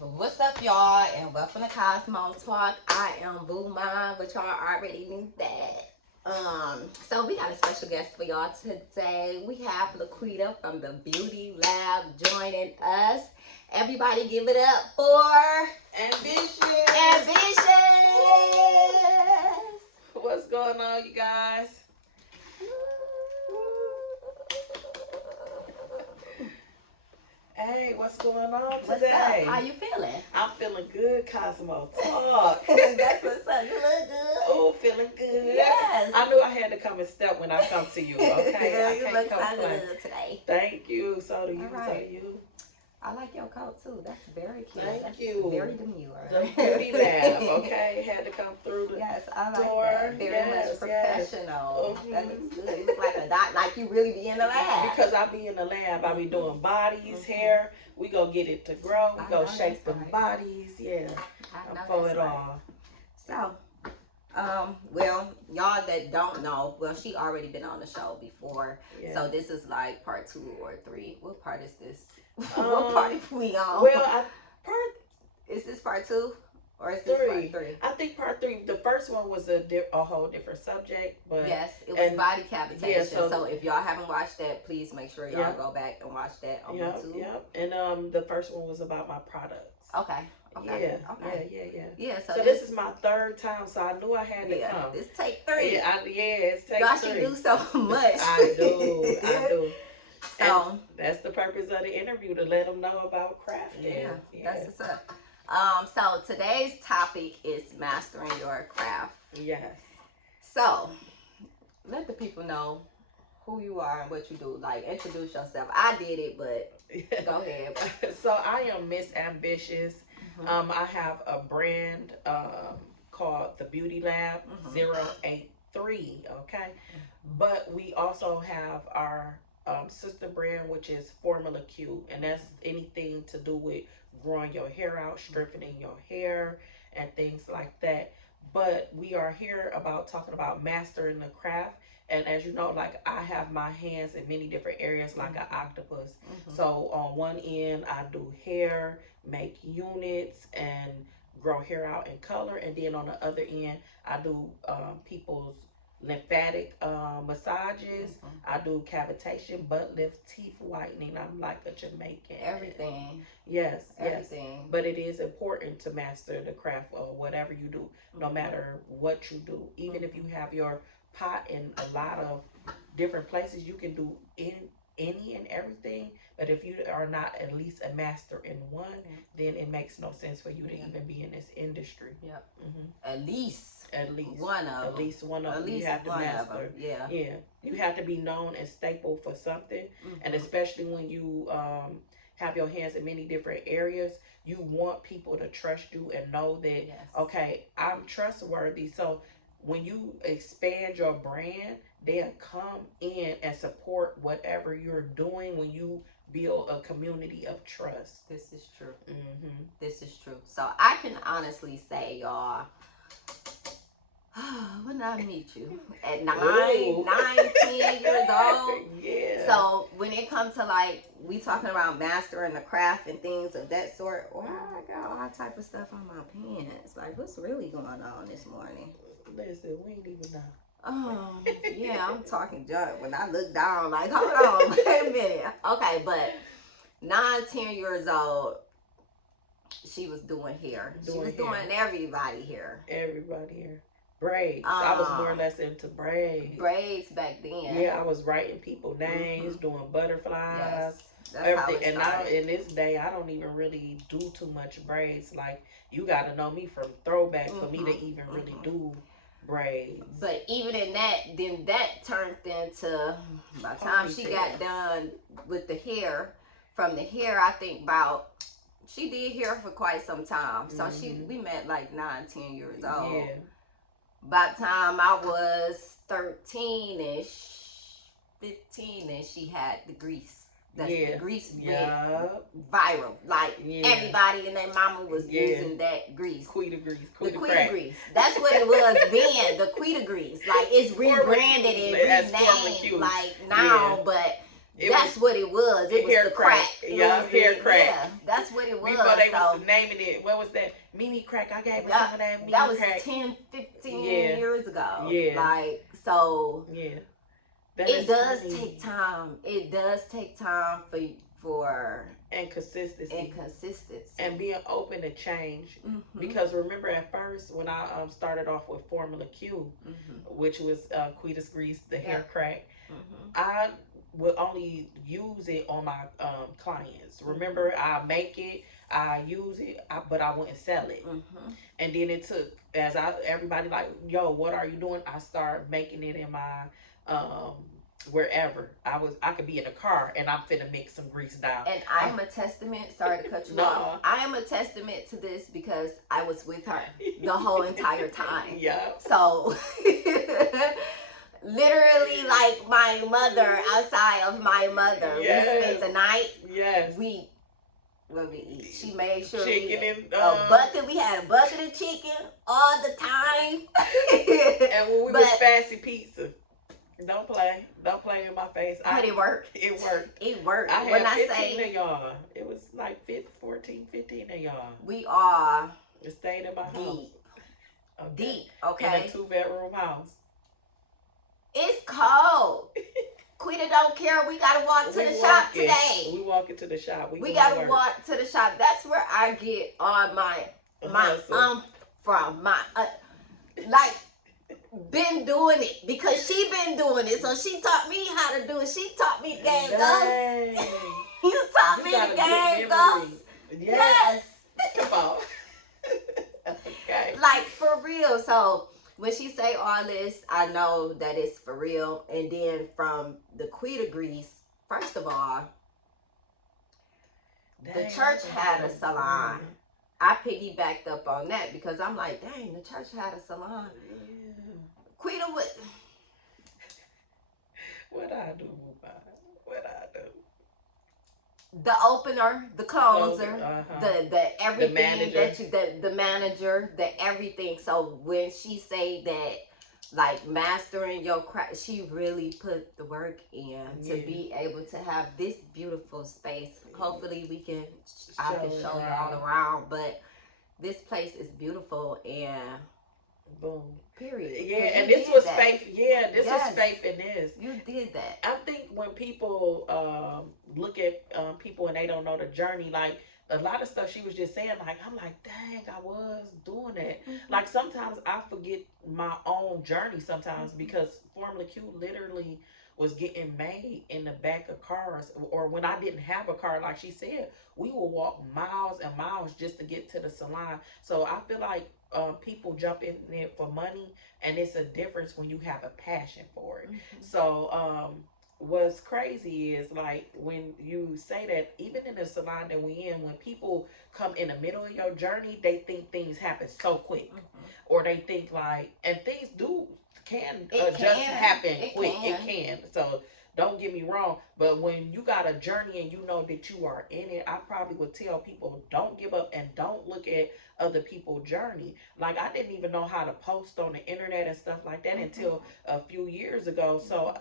What's up, y'all? And welcome to Cosmo Talk. I am Boo Mom, but y'all already knew that. So we got a special guest for y'all today. We have Laquita from the Beauty Lab joining us. Everybody give it up for Ambitious. Ambitious. What's going on, you guys? Hey, what's going on today? What's up? How you feeling? I'm feeling good, Cosmo Talk. That's what's up. You look good. Oh, feeling good. Yes. I knew I had to come and step when I come to you, okay? You I look can't so complain. good today. Thank you. So do you. All right. So do you. I like your coat too. That's very cute. Thank That's you. very demure. The Beauty Lab, okay? Had to come through the Yes, I like door. that. Very much professional. That looks good. You look like a doc, like you really be in the lab. Because I be in the lab, I be doing bodies, hair. We go get it to grow. We go shape the bodies. Yeah, I'm for it all. So, well, y'all that don't know, well, she already been on the show before. Yeah. So this is like part 2 or 3. What part is this? What part is we on? Well, is this part 2 or is this part 3? I think part 3. The first one was a whole different subject, but yes, it was body cavitation. Yeah, so if y'all haven't watched that, please make sure y'all go back and watch that on YouTube. Yep. And the first one was about my products. Okay. Yeah. So this is my 3rd time, so I knew I had to come. This take 3. It's take 3. Y'all should do so much. I do. So and that's the purpose of the interview, to let them know about crafting. Yeah, that's what's up. So today's topic is mastering your craft. Yes. So let the people know who you are and what you do. Like, introduce yourself. I did it, but go ahead. So I am Miss Ambitious. I have a brand called the Beauty Lab 083. Okay, but we also have our sister brand, which is Formula Q, and that's anything to do with growing your hair out, strengthening your hair, and things like that. But we are here about talking about mastering the craft. And as you know, like, I have my hands in many different areas, like an octopus. So on one end, I do hair, make units, and grow hair out in color. And then on the other end, I do people's lymphatic massages. I do cavitation, butt lift, teeth whitening. I'm like a Jamaican. Everything. Yes. Everything. But it is important to master the craft of whatever you do, no matter what you do. Even if you have your pot in a lot of different places, you can do any and everything. But if you are not at least a master in one, then it makes no sense for you to even be in this industry. Yep. At least one of them. You have to master. Yeah. You have to be known and staple for something, and especially when you have your hands in many different areas, you want people to trust you and know that okay, I'm trustworthy. So when you expand your brand, they'll come in and support whatever you're doing when you build a community of trust. This is true. This is true. So I can honestly say, y'all, when did I meet you? At 10 years old. Yeah. So when it comes to, like, we talking about mastering the craft and things of that sort, wow, I got all type of stuff on my pants. Like, what's really going on this morning? Listen, we ain't even know. Yeah, I'm talking junk. When I look down, like, hold on, wait a minute. Okay, but 10 years old, she was doing hair. She was doing everybody hair. Everybody hair. Braids. I was more or less into braids. Braids back then. Yeah, I was writing people names, doing butterflies. Yes, that's everything. How it and now in this day, I don't even really do too much braids. Like, you got to know me from throwback for me to even really do braids. But even in that, then that turned into, by the time she got done with the hair, from the hair, I think about, she did hair for quite some time. So we met like 9-10 years old. Yeah. By the time I was 13-ish, 15-ish, she had the grease. That's the grease went viral. Like, everybody and their mama was using that grease. Quita grease. The Quita grease. That's what it was then. The Quita grease. Like, it's rebranded and renamed. Like, now, but that's what it was. It was the crack. Hair crack. Yeah, that's That's what it was. Before they so, was naming it, what was that? Mini crack. I gave her some of that mini that was crack. 10, 15 Yeah. years ago. Yeah. Like, so Yeah. it does take time. It does take time for and consistency. And being open to change. Because remember at first when I started off with Formula Q, which was Quita's Grease, the hair crack, I would only use it on my clients. Remember, I make it, I use it, but I wouldn't sell it. And then it took, as everybody like, yo, what are you doing? I started making it in my wherever I could be in a car and I'm finna mix some grease down. And I am a testament. Sorry to cut you off. I am a testament to this because I was with her the whole entire time. Yeah. So literally, like my mother, outside of my mother, we spent the night. Yes. What we eat? She made sure chicken a bucket. We had a bucket of chicken all the time. And when we was fancy pizza. Don't play in my face. But it worked. It worked. It worked. I had 15 of y'all. It was like 14, 15 of y'all. We are. It stayed in my house. Okay. Deep. In Okay. a 2-bedroom house. It's cold. Quita don't care. We gotta walk to the shop today. We walking to the shop. We gotta walk to the shop. That's where I get all my from. Like. Been doing it because she been doing it, so she taught me how to do it. She taught me the game goes. You taught me the game goes. Yes. Come on. Okay. Like for real. So when she say all this, I know that it's for real. And then from the Quita Grease, first of all, the church had a salon. I piggybacked up on that because I'm like, dang, the church had a salon. Quita would. What I do, what I do. The opener, the closer, the everything the manager, the everything. So when she say that, like mastering your craft, she really put the work in to be able to have this beautiful space. Hopefully I can show it all around, but this place is beautiful and boom. Period. Yeah, and this was faith. Yeah, this was faith in this. You did that. I think when people look at people and they don't know the journey, like a lot of stuff she was just saying, like I'm like, dang, I was doing that. Like sometimes I forget my own journey sometimes because Formula Q literally was getting made in the back of cars, or when I didn't have a car, like she said, we would walk miles and miles just to get to the salon. So I feel like people jump in there for money, and it's a difference when you have a passion for it. So what's crazy is like when you say that, even in the salon that we in, when people come in the middle of your journey, they think things happen so quick, or they think like, and things can happen quick. It can. So don't get me wrong, but when you got a journey and you know that you are in it, I probably would tell people don't give up and don't look at other people's journey. Like I didn't even know how to post on the internet and stuff like that until a few years ago. So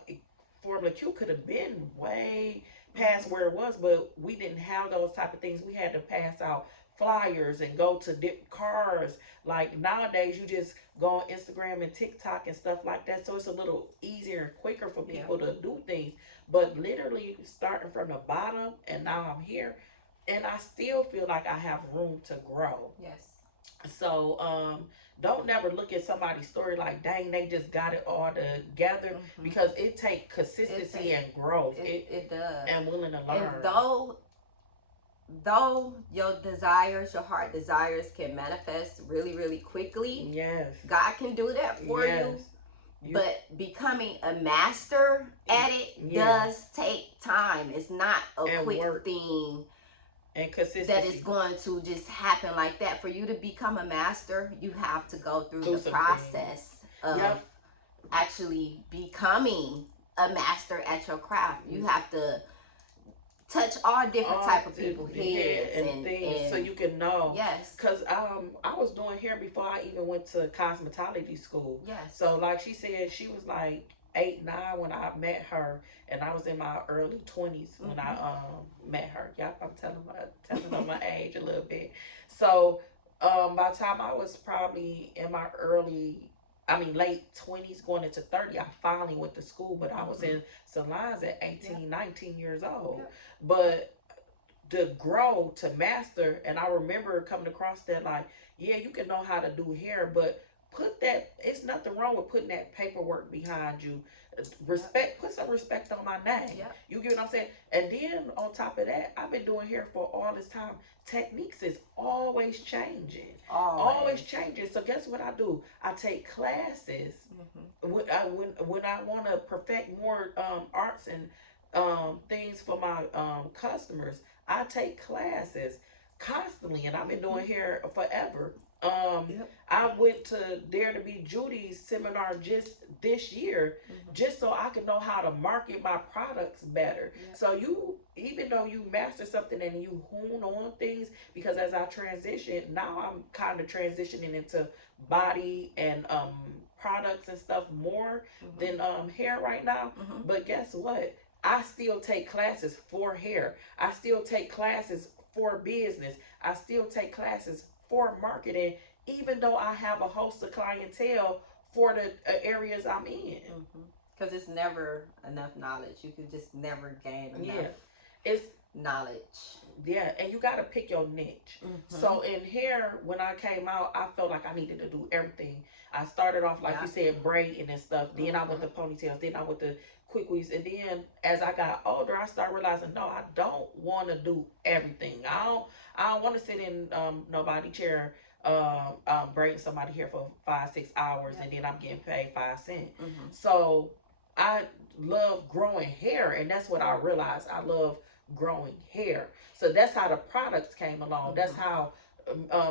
Formula Q could have been way past where it was, but we didn't have those type of things. We had to pass out flyers and go to cars. Like nowadays you just go on Instagram and TikTok and stuff like that, so it's a little easier and quicker for people to do things. But literally starting from the bottom, and now I'm here, and I still feel like I have room to grow. Yes. So don't never look at somebody's story like, dang, they just got it all together, because it takes consistency and growth. It does. And willing to learn. And though your desires, your heart desires can manifest really, really quickly. Yes. God can do that for you. But becoming a master at it does take time. It's not a quick thing. And consistency. That is going to just happen like that. For you to become a master, you have to go through the process of actually becoming a master at your craft. You have to touch all different type of people's heads and things, so you can know. Yes. Because I was doing hair before I even went to cosmetology school. Yes. So like she said, she was like, 8, 9 when I met her, and I was in my early 20s when I met her. Yep, I'm telling on my age a little bit. So by the time I was probably in my late 20s going into 30, I finally went to school, but I was in salons at 18, 19 years old. But to grow to master, and I remember coming across that, like, yeah, you can know how to do hair, but it's nothing wrong with putting that paperwork behind you. Respect, put some respect on my name. You get what I'm saying? And then on top of that, I've been doing hair for all this time. Techniques is always changing. Always changing. So guess what I do? I take classes when I want to perfect more arts and things for my customers. I take classes constantly, and I've been doing hair forever. I went to Dare to Be Judy's seminar just this year, just so I can know how to market my products better. So you, even though you master something and you hone on things, because as I transition, now I'm kind of transitioning into body and products and stuff more than hair right now. But guess what? I still take classes for hair. I still take classes for business. I still take classes for marketing, even though I have a host of clientele for the areas I'm in. Because it's never enough knowledge. You can just never gain enough it's knowledge. Yeah, and you got to pick your niche. So in hair, when I came out, I felt like I needed to do everything. I started off, like you said, braiding and stuff. Then I went to ponytails. Then I went to quick weaves. And then as I got older, I started realizing, no, I don't want to do everything. I don't want to sit in nobody chair braiding somebody hair for 5-6 hours and then I'm getting paid 5 cents. So I love growing hair, and that's what I realized. I love growing hair. So that's how the products came along. That's how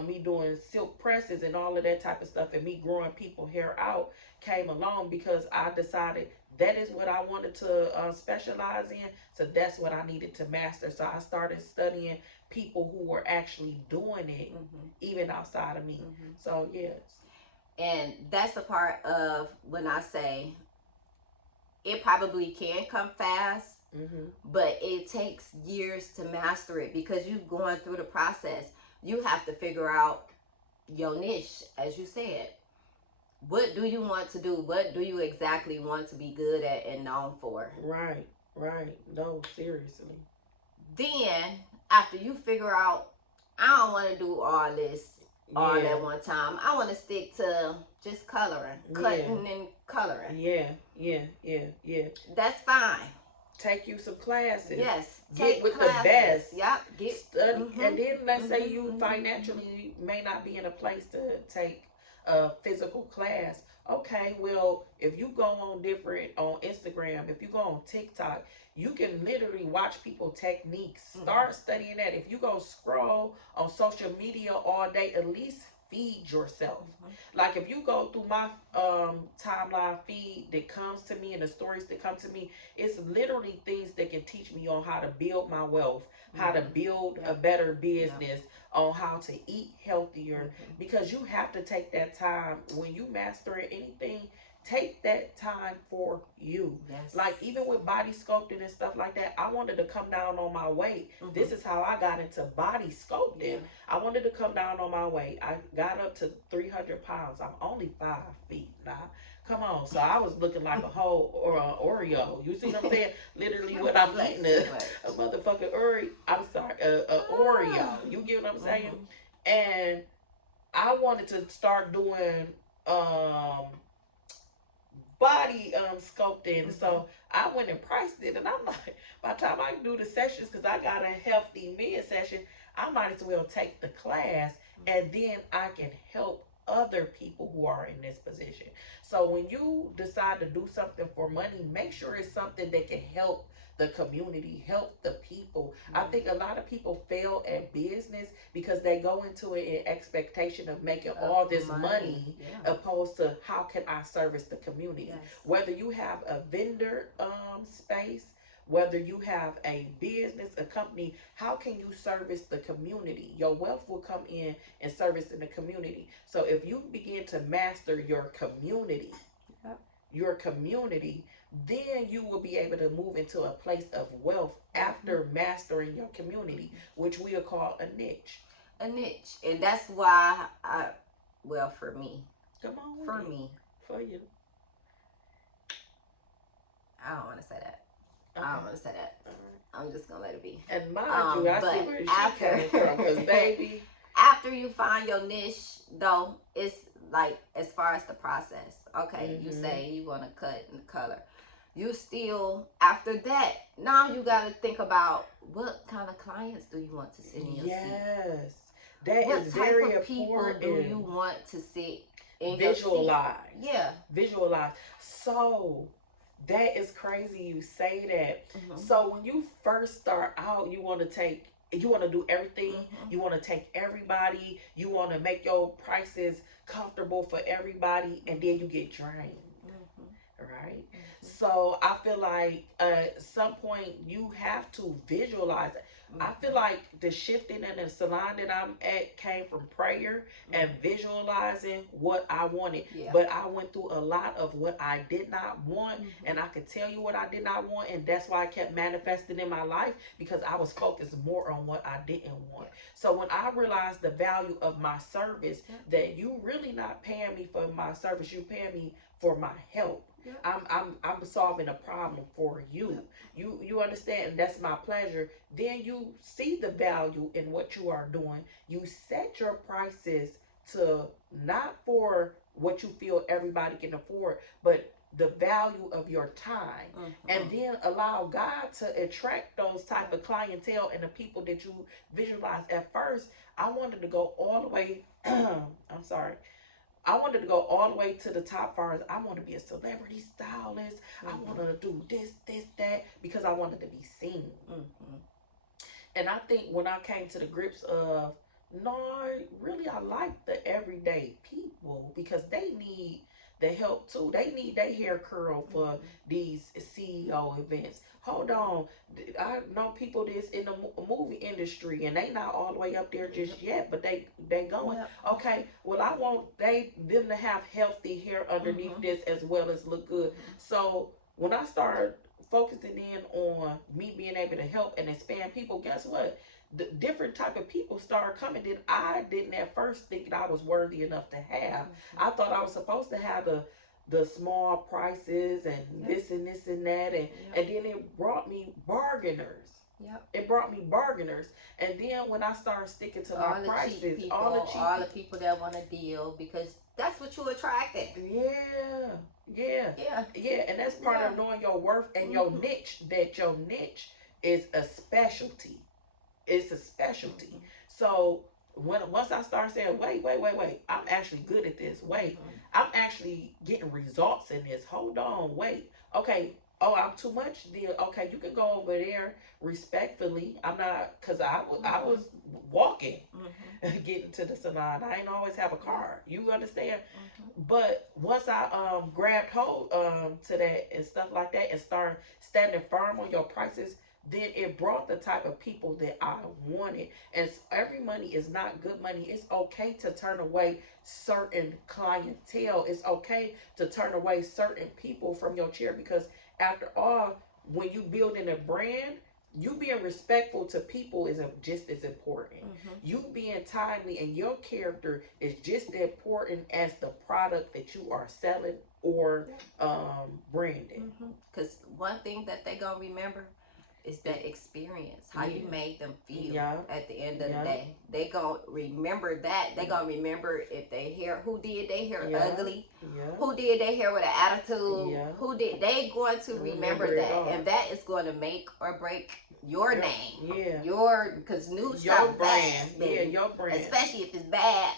me doing silk presses and all of that type of stuff and me growing people hair out came along, because I decided that is what I wanted to specialize in. So that's what I needed to master. So I started studying people who were actually doing it even outside of me. So yes. And that's the part of when I say it probably can come fast, but it takes years to master it, because you're going through the process. You have to figure out your niche, as you said. What do you want to do? What do you exactly want to be good at and known for? Right. No, seriously. Then, after you figure out, I don't want to do all this all at one time. I want to stick to just coloring, cutting and coloring. Yeah. That's fine. Take you some classes. Yes. Get with classes. The best. Get study. And then let's say you financially may not be in a place to take a physical class. Okay, well, if you go on Instagram, if you go on TikTok, you can literally watch people techniques. Start studying that. If you go scroll on social media all day, at least feed yourself. Like if you go through my timeline feed that comes to me and the stories that come to me, it's literally things that can teach me on how to build my wealth, how to build a better business, on how to eat healthier, because you have to take that time when you master anything. Take that time for you. Like even with body sculpting and stuff like that, I wanted to come down on my weight. This is how I got into body sculpting. I wanted to come down on my weight. I got up to 300 pounds. I'm only 5 feet now. Come on. So I was looking like a whole Oreo. You see what I'm saying? Literally what I'm eating, a motherfucking Oreo. I'm sorry, a Oreo. You get what I'm saying? And I wanted to start doing body sculpting. So I went and priced it, and I'm like, by the time I do the sessions, because I got a healthy mid session, I might as well take the class, and then I can help other people who are in this position. So when you decide to do something for money, make sure it's something that can help the community, help the people. I think a lot of people fail at business because they go into it in expectation of making all this money, opposed to how can I service the community. Whether you have a vendor space, whether you have a business, a company, how can you service the community? Your wealth will come in and service in the community. So if you begin to master your community, your community, then you will be able to move into a place of wealth after mastering your community, which we'll call a niche. A niche. And that's why well, for me. Come on. For me. For you. I don't want to say that. Okay. I don't want to say that. I'm just going to let it be. And mind you, I see where she came from. Because, baby. After you find your niche, though, it's like as far as the process. Okay, you say you want to cut and color. You still, after that, now you got to think about what kind of clients do you want to sit in your seat? Yes. That what is type very of people important. do you want to sit in Visualize. your seat? Yeah. Visualize. So, that is crazy you say that. So, when you first start out, you want to do everything. You want to take everybody. You want to make your prices comfortable for everybody. And then you get drained. Right? So I feel like at some point you have to visualize it. I feel like the shifting in the salon that I'm at came from prayer and visualizing what I wanted. Yeah. But I went through a lot of what I did not want, and I could tell you what I did not want, and that's why I kept manifesting in my life, because I was focused more on what I didn't want. So when I realized the value of my service, that you really not paying me for my service, you paying me for my help. I'm solving a problem for you. You understand? And that's my pleasure. Then you see the value in what you are doing. You set your prices to not for what you feel everybody can afford, but the value of your time. And then allow God to attract those type of clientele and the people that you visualize. At first, I wanted to go all the way I'm sorry. I wanted to go all the way to the top far as I want to be a celebrity stylist. I wanted to do this, that, because I wanted to be seen. And I think when I came to the grips of, no, really I like the everyday people, because they need the help too. They need their hair curl for these CEO events. Hold on. I know people that's in the movie industry and they not all the way up there just yet, but they going. Okay, well I want them to have healthy hair underneath this as well as look good. So when I started focusing in on me being able to help and expand people, guess what? The different type of people started coming that I didn't at first think that I was worthy enough to have. I thought I was supposed to have the small prices and this and this and that, and then it brought me bargainers. It brought me bargainers, and then when I started sticking to my prices, all the people that want to deal, because that's what you attracted. Yeah, and that's part of knowing your worth and your niche. That your niche is a specialty. It's a specialty. So once I start saying, wait, I'm actually good at this. Wait, I'm actually getting results in this. Hold on, wait. Okay, oh, I'm too much. Then okay, you can go over there respectfully. I'm not, because I was walking, getting to the salon. I ain't always have a car. You understand? But once I grabbed hold to that and stuff like that, and start standing firm on your prices, then it brought the type of people that I wanted. And every money is not good money. It's okay to turn away certain clientele. It's okay to turn away certain people from your chair, because after all, when you building a brand, you being respectful to people is just as important. You being timely and your character is just as important as the product that you are selling or branding. Because one thing that they gonna remember is that experience, how you made them feel at the end of the day. They gonna remember that. They gonna remember if they hair, who did their hair ugly, who did their hair with an attitude, who did. They going to remember that, and that is going to make or break your name. Because news travels fast, baby. Your brand, especially if it's bad.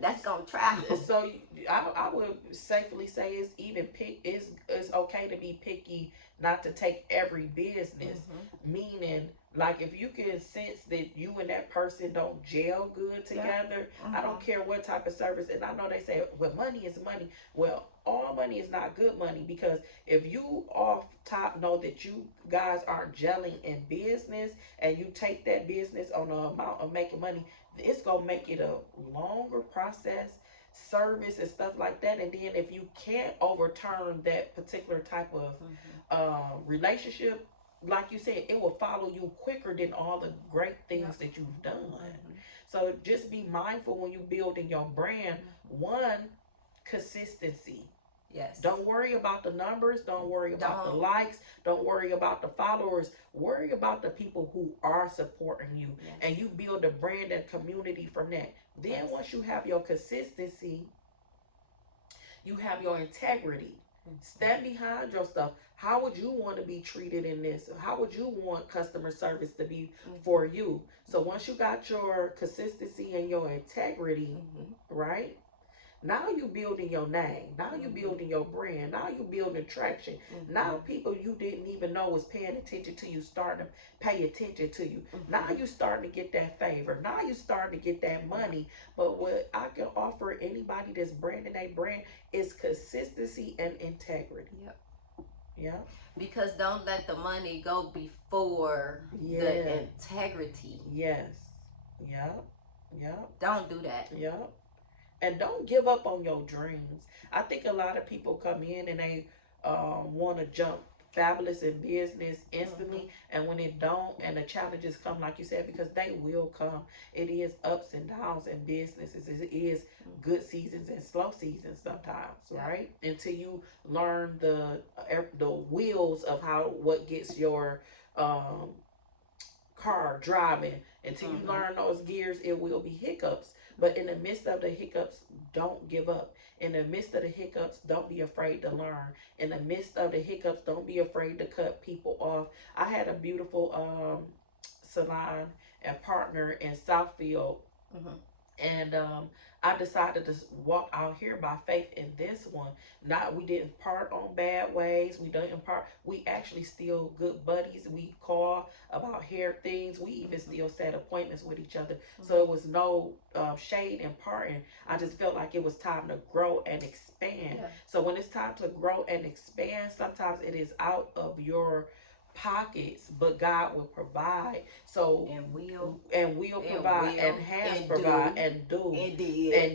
That's gonna travel. So I would safely say it's okay to be picky, not to take every business. Meaning, like, if you can sense that you and that person don't gel good together, I don't care what type of service. And I know they say, well, money is money. Well, all money is not good money, because if you off top know that you guys aren't gelling in business, and you take that business on the amount of making money, it's gonna make it a longer process. service and stuff like that. And then if you can't overturn that particular type of relationship, like you said, it will follow you quicker than all the great things that you've done. So just be mindful when you building your brand. One, consistency. Yes. Don't worry about the numbers. Don't worry about the likes. Don't worry about the followers. Worry about the people who are supporting you. Yes. And you build a brand and community from that. Then once you have your consistency, you have your integrity. Stand behind your stuff. How would you want to be treated in this? How would you want customer service to be for you? So once you got your consistency and your integrity, right? Now you building your name. Now you building your brand. Now you building traction. Now people you didn't even know was paying attention to you starting to pay attention to you. Now you starting to get that favor. Now you starting to get that money. But what I can offer anybody that's branding a brand is consistency and integrity. Yep. Yeah. Because don't let the money go before the integrity. Yes. Yep. Yep. Don't do that. Yep. And don't give up on your dreams. I think a lot of people come in and they want to jump fabulous in business instantly, and when it don't, and the challenges come, like you said, because they will come. It is ups and downs in businesses. It is good seasons and slow seasons sometimes, right? Until you learn the wheels of what gets your car driving. Until you learn those gears, it will be hiccups. But in the midst of the hiccups, don't give up. In the midst of the hiccups, don't be afraid to learn. In the midst of the hiccups, don't be afraid to cut people off. I had a beautiful salon and partner in Southfield. And I decided to walk out here by faith in this one. We didn't part on bad ways. We didn't part. We actually still good buddies. We call about hair things. We even still set appointments with each other. So it was no shade and parting. I just felt like it was time to grow and expand. So when it's time to grow and expand, sometimes it is out of your pockets, but God will provide. So and will provide and has provided and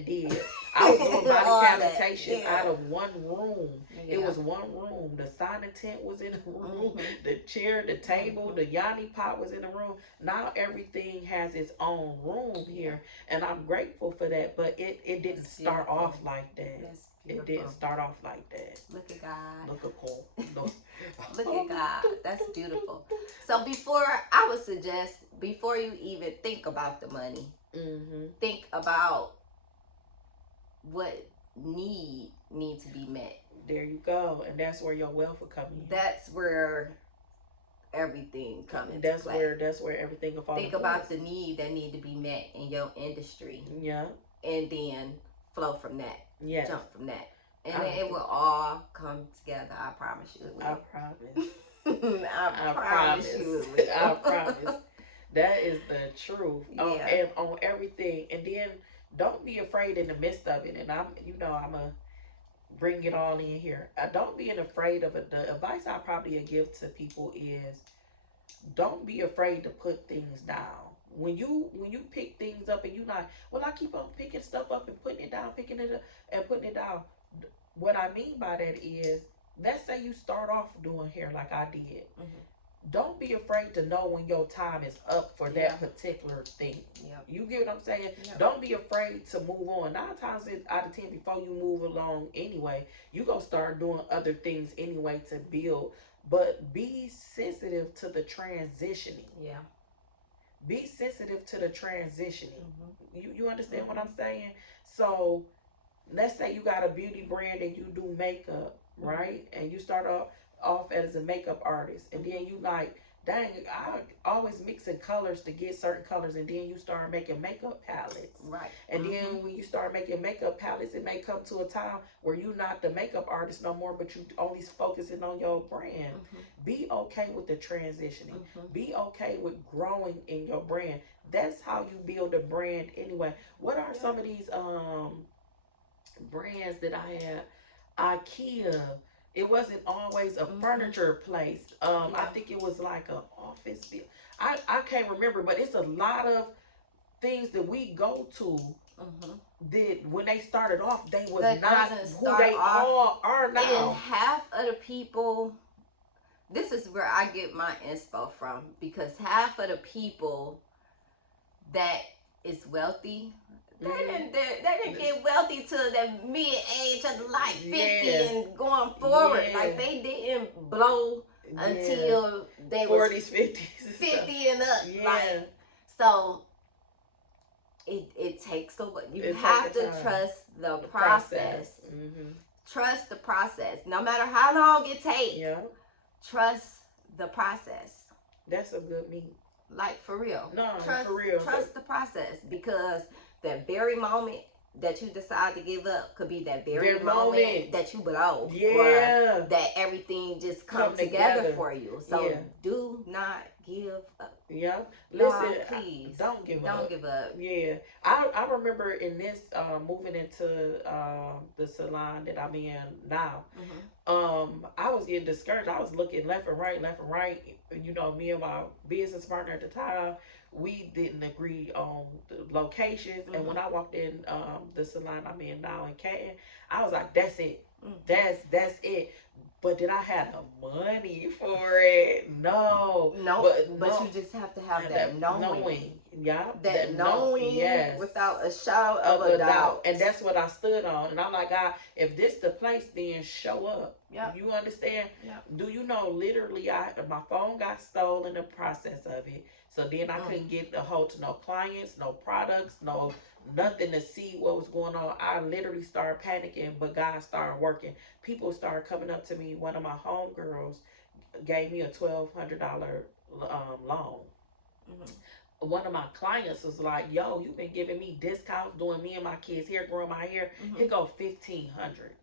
did. I was doing body cavitation out of one room. It was one room. The signing tent was in a room. The chair, the table, the yanni pot was in a room. Now everything has its own room here, and I'm grateful for that. But it didn't start off like that. It didn't start off like that. Look at God. Look at God. Look at God. That's beautiful. So I would suggest, before you even think about the money, think about what need to be met. There you go. And that's where your wealth will come in. That's where everything comes into That's play. That's where everything will fall Think about the need that need to be met in your industry. Yeah. And then flow from that. Yeah. Jump from that. And it will all come together. I promise you it will. I promise. I promise you it will. I promise. That is the truth. Yeah. And on everything. And then don't be afraid in the midst of it. And I'm a bring it all in here. Don't be afraid of it. The advice I probably give to people is don't be afraid to put things down. When you pick things up and you like, well, I keep on picking stuff up and putting it down, picking it up and putting it down. What I mean by that is, let's say you start off doing hair like I did. Don't be afraid to know when your time is up for that particular thing. You get what I'm saying? Don't be afraid to move on. 9 times out of 10, before you move along anyway, you gonna start doing other things anyway to build. But be sensitive to the transitioning. Yeah. Be sensitive to the transitioning. You understand what I'm saying? So let's say you got a beauty brand and you do makeup, right? And you start off as a makeup artist, and then you like, dang, I always mixing colors to get certain colors, and then you start making makeup palettes. Right. And then when you start making makeup palettes, it may come to a time where you're not the makeup artist no more, but you only focusing on your brand. Be okay with the transitioning. Be okay with growing in your brand. That's how you build a brand anyway. What are some of these brands that I had? IKEA. It wasn't always a furniture place. I think it was like an office. I can't remember, but it's a lot of things that we go to did when they started off, they was That not doesn't who start they off. all are And now. half of the people, this is where I get my inspo from, because half of the people that is wealthy, they didn't get wealthy till the mid age of like 50 and going forward. Like they didn't blow until they 40s, 50s, 50 and up. Like, so it takes a what you have to trust the process. Trust the process. No matter how long it takes. Trust the process. That's a good meat. Like, for real. No, for real. Trust the process, because that very moment that you decide to give up could be that very moment that you blow. Or that everything just come together for you. So do not give up. Listen, please don't give up. Don't give up. I remember in this moving into the salon that I'm in now. I was getting discouraged. I was looking left and right. You know, me and my business partner at the time, we didn't agree on the locations. And when I walked in the salon I'm in now in Canton, I was like, that's it. That's it. But did I have the money for it? No. But you just have to have that knowing. That knowing without a shadow of a doubt. And that's what I stood on. And I'm like, God, if this the place, then show up. You understand? Do you know, literally, my phone got stolen in the process of it. So then I couldn't get a hold to no clients, no products, nothing to see what was going on. I literally started panicking, but God started working. People started coming up to me. One of my homegirls gave me a $1,200 loan. One of my clients was like, yo, you've been giving me discounts, doing me and my kids hair, growing my hair. Here go $1,500.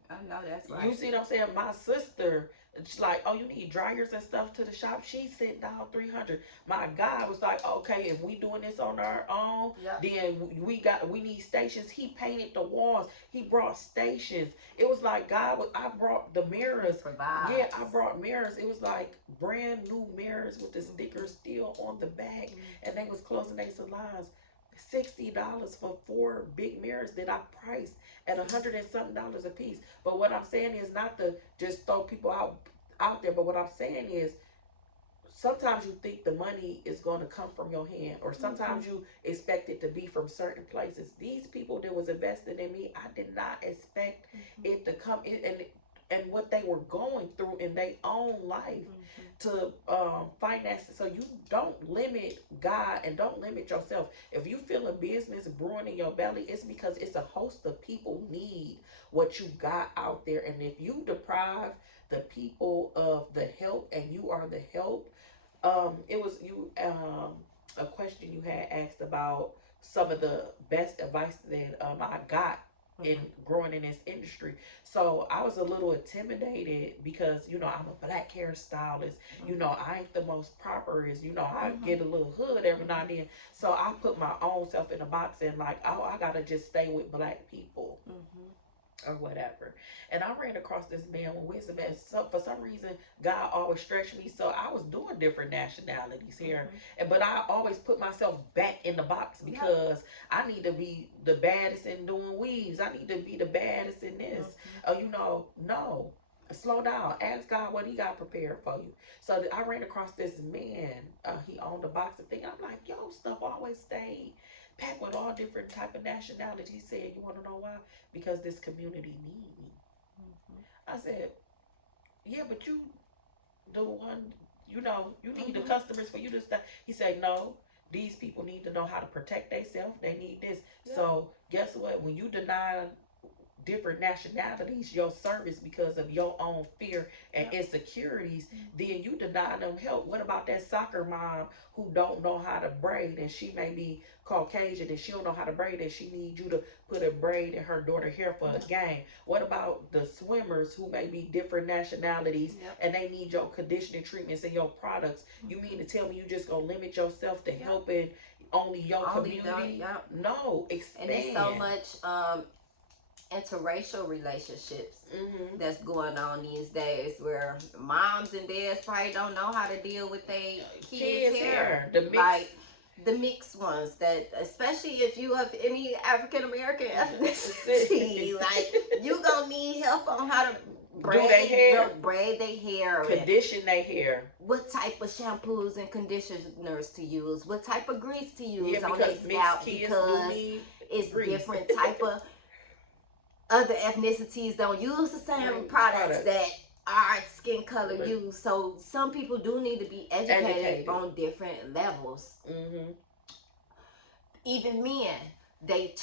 I know that's right. You see what I'm saying? My sister, it's like, oh, you need dryers and stuff to the shop. She sent down $300. My guy was like, okay, if we doing this on our own, then we need stations. He painted the walls. He brought stations. It was like I brought the mirrors. I brought mirrors. It was like brand new mirrors with the stickers still on the back, and they was closing their salons. $60 for 4 big mirrors that I priced at $100 and something a piece. But what I'm saying is not to just throw people out there. But what I'm saying is, sometimes you think the money is going to come from your hand, or sometimes you expect it to be from certain places. These people that was invested in me, I did not expect it to come in, and what they were going through in their own life to finance it. So you don't limit God and don't limit yourself. If you feel a business brewing in your belly, it's because it's a host of people need what you got out there. And if you deprive the people of the help and you are the help, it was a question you had asked about some of the best advice that I got in growing in this industry. So I was a little intimidated because, you know, I'm a black hairstylist. You know, I ain't the most proper is, you know, I get a little hood every now and then. So I put my own self in a box and like, oh, I gotta just stay with black people. Or whatever. And I ran across this man with wisdom, and so for some reason God always stretched me, so I was doing different nationalities here, but I always put myself back in the box because I need to be the baddest in doing weaves. I need to be the baddest in this. You know, no, slow down. Ask God what He got prepared for you. So I ran across this man. He owned a box of things. I'm like, yo, stuff always stayed packed with all different type of nationalities. He said, you want to know why? Because this community need me. I said, yeah, but you the one, you know, you need the customers for you to stop. He said, no, these people need to know how to protect themselves. They need this. So guess what? When you deny different nationalities your service because of your own fear and insecurities, then you deny them help. What about that soccer mom who don't know how to braid, and she may be Caucasian and she don't know how to braid, and she needs you to put a braid in her daughter's hair for a game? What about the swimmers who may be different nationalities and they need your conditioning treatments and your products? You mean to tell me you just gonna limit yourself to helping only your community? No, expand. And there's so much interracial relationships that's going on these days, where moms and dads probably don't know how to deal with their kids' hair. The mix, like the mixed ones, that especially if you have any African American ethnicity, like you gonna need help on how to braid their hair, condition their hair, what type of shampoos and conditioners to use, what type of grease to use on their scalp, because it's different type of other ethnicities don't use the same products that our skin color use. So some people do need to be educated on different levels. Even men, they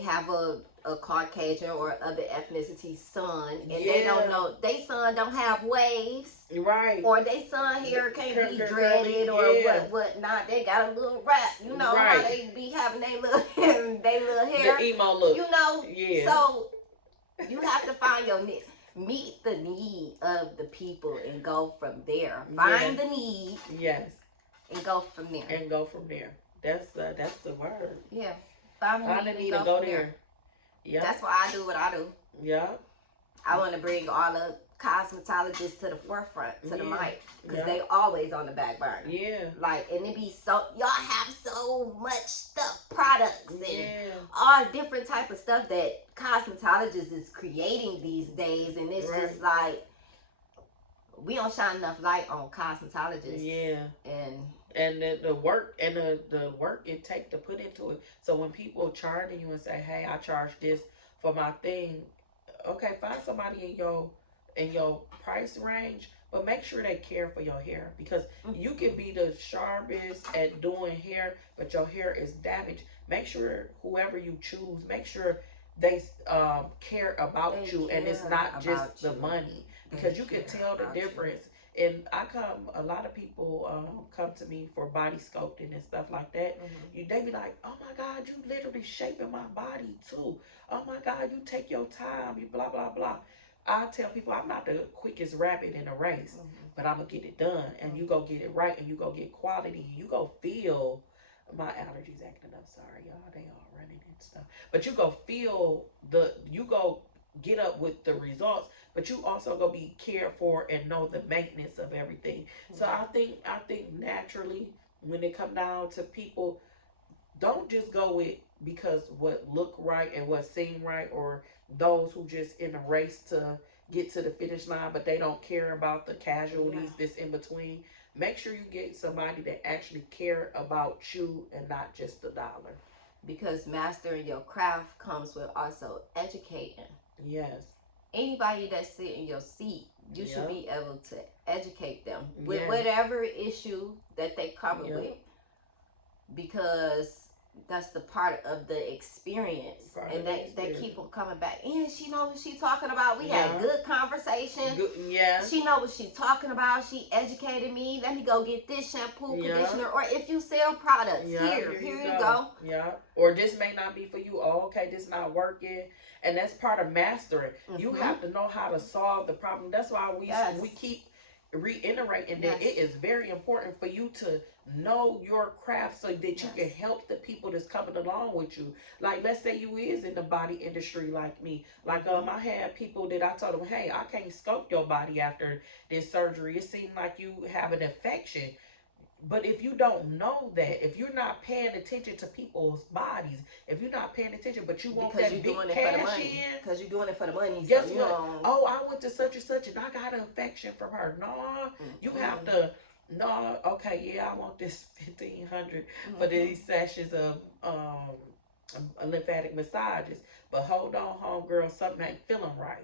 have a Caucasian or other ethnicity son, and they don't know they son don't have waves, right? Or they son hair can't be dreaded or what not. They got a little wrap, you know how they be having their little hair, the emo look, you know. So you have to find your niche. Meet the need of the people and go from there. Find the need. Yes. And go from there. That's the word. Yeah. Find the need and go there. Yeah. That's why I do what I do. Yeah. I want to bring all the cosmetologists to the forefront, to the mic, because they always on the back burner. Yeah. Like, and it be so, y'all have so much stuff, products and all different type of stuff that cosmetologists is creating these days, and it's just like, we don't shine enough light on cosmetologists. Yeah. And the work and the work it take to put into it. So when people charging you and say, hey, I charge this for my thing, okay, find somebody in your price range, but make sure they care for your hair, because you can be the sharpest at doing hair, but your hair is damaged. Make sure whoever you choose, make sure they care about you, and it's not just the money, because you can tell the difference. And a lot of people come to me for body sculpting and stuff like that. They be like, oh my God, you literally shaping my body too. Oh my God, you take your time, you blah, blah, blah. I tell people I'm not the quickest rabbit in a race, but I'm going to get it done. And you go get it right, and you go get quality. You go feel, my allergies acting up, sorry y'all, they all running and stuff. But you go feel you go get up with the results, but you also go be cared for and know the maintenance of everything. So I think naturally, when it come down to people, don't just go with because what look right and what seem right, or those who just in a race to get to the finish line, but they don't care about the casualties that's in between. Make sure you get somebody that actually care about you and not just the dollar. Because mastering your craft comes with also educating. Yes. Anybody that's sitting in your seat, you should be able to educate them with whatever issue that they come with, because that's the part of the experience. And they keep on coming back. And she knows what she's talking about. We had good conversation. She knows what she's talking about. She educated me. Let me go get this shampoo, conditioner. Or if you sell products, here you go. Yeah. Or this may not be for you. Oh, okay, this not working. And that's part of mastering. You have to know how to solve the problem. That's why we keep reiterating that it is very important for you to know your craft, so that you can help the people that's coming along with you. Like, let's say you is in the body industry like me. Like, I had people that I told them, hey, I can't sculpt your body after this surgery. It seemed like you have an infection. But if you don't know that, if you're not paying attention to people's bodies, if you're not paying attention, but you want that big cash in, because you're doing it for the money. Guess what? Oh, I went to such and such, and I got an infection from her. No, you have to. No, okay, I want this $1,500 for these sessions of lymphatic massages. But hold on, homegirl, something ain't feeling right.